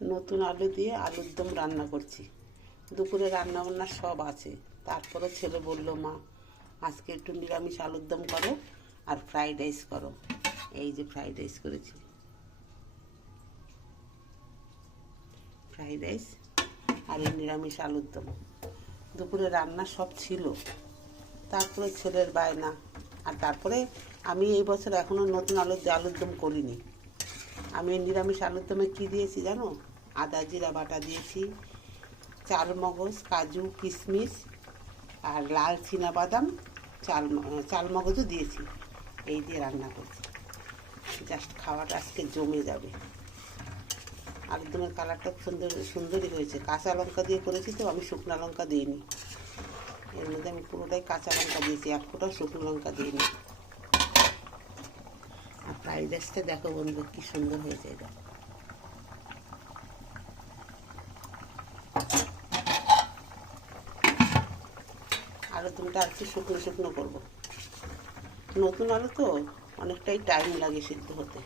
নতুন আলু দিয়ে আলুর দম রান্না করছি। দুপুরে রান্না বান্না সব আছে, তারপরে ছেলে বলল, মা আজকে একটু নিরামিষ আলুর দম করো আর ফ্রাইড রাইস করো। এই যে ফ্রাইড রাইস করেছি, ফ্রাইড রাইস আর এই নিরামিষ আলুর দম। দুপুরে রান্না সব ছিল, তারপরে ছেলের বায়না। আর তারপরে আমি এই বছর এখনও নতুন আলুর দম করিনি। আমি নিরামিষ আলুর দমে কী দিয়েছি জানো? আদা জিরা বাটা দিয়েছি, চালমগজ, কাজু, কিশমিশ আর লাল চীনাবাদাম, চালমগজও দিয়েছি। এই দিয়ে রান্না করছি, জাস্ট খাওয়াটা আজকে জমে যাবে। আলুর দমের কালারটা সুন্দরই হয়েছে। কাঁচা লঙ্কা দিয়ে করেছি তো, আমি শুকনো লঙ্কা দিইনি। এর মধ্যে আমি পুরোটাই কাঁচা লঙ্কা দিয়েছি, এক ফোঁটাও শুকনো লঙ্কা দিইনি। আর ফ্রাইড রাইসটা দেখো বন্ধু, কি সুন্দর হয়েছে এটা। আলুর দমটা আর একটু শুকনো শুকনো করবো। নতুন আলু তো অনেকটাই টাইম লাগে সিদ্ধ হতে।